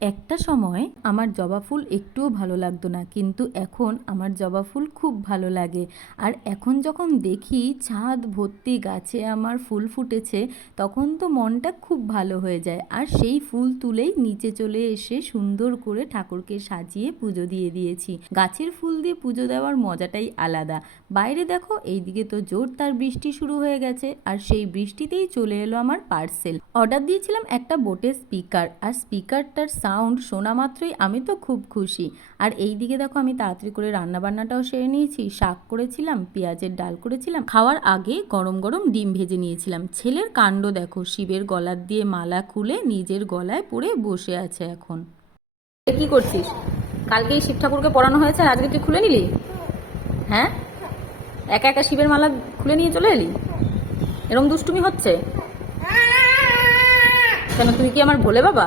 একটা সময় আমার জবা ফুল একটুও ভালো লাগতো না, কিন্তু এখন আমার জবা ফুল খুব ভালো লাগে। আর এখন যখন দেখি ছাদ ভর্তি গাছে আমার ফুল ফুটেছে, তখন তো মনটা খুব ভালো হয়ে যায়। আর সেই ফুল তুলেই নিচে চলে এসে সুন্দর করে ঠাকুরকে সাজিয়ে পুজো দিয়ে দিয়েছি। গাছের ফুল দিয়ে পুজো দেওয়ার মজাটাই আলাদা। বাইরে দেখো, এইদিকে তো জোরদার বৃষ্টি শুরু হয়ে গেছে, আর সেই বৃষ্টিতেই চলে এলো আমার পার্সেল। অর্ডার দিয়েছিলাম একটা বোটের স্পিকার, আর স্পিকারটার সাউন্ড শোনা মাত্রই আমি তো খুব খুশি। আর এই দিকে দেখো, আমি তাড়াতাড়ি করে রান্নাবান্নাটাও সেরে নিয়েছি। শাক করেছিলাম, পেঁয়াজের ডাল করেছিলাম, খাওয়ার আগে গরম গরম ডিম ভেজে নিয়েছিলাম। ছেলের কাণ্ড দেখো, শিবের গলার দিয়ে মালা খুলে নিজের গলায় পরে বসে আছে এখন। কি করছিস? কালকেই শিব ঠাকুরকে পড়ানো হয়েছে, আর আজকে তুই খুলে নিলি? হ্যাঁ, একা একা শিবের মালা খুলে নিয়ে চলে এলি? এরম দুষ্টুমি হচ্ছে কেন? তুমি কি আমার ভোলে বাবা?